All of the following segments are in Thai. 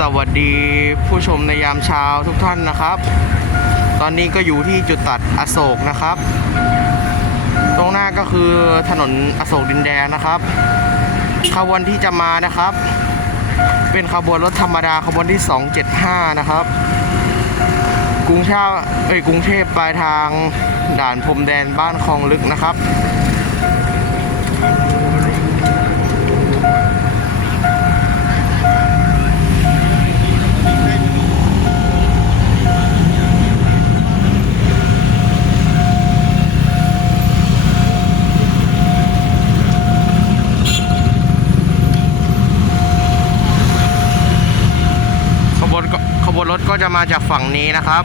สวัสดีผู้ชมในยามเช้าทุกท่านนะครับ ตอนนี้ก็อยู่ที่จุดตัดอโศกนะครับ ตรงหน้าก็คือถนนอโศกดินแดงนะครับขบวนที่จะมานะครับ เป็นขบวนรถธรรมดาขบวนที่ 275 นะครับ กรุงเทพเอ้ยกรุงเทพปลายทางด่านพรมแดนบ้านคลองลึกนะครับ บนรถก็จะมาจากฝั่งนี้นะครับ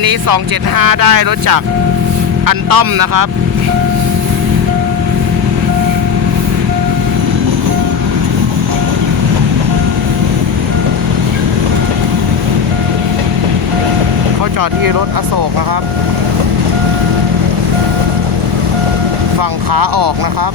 วันนี้ 275 ได้รถจากอันต้อมนะครับ เขาจอดที่รถอโศกนะครับ ฝั่งขาออกนะครับ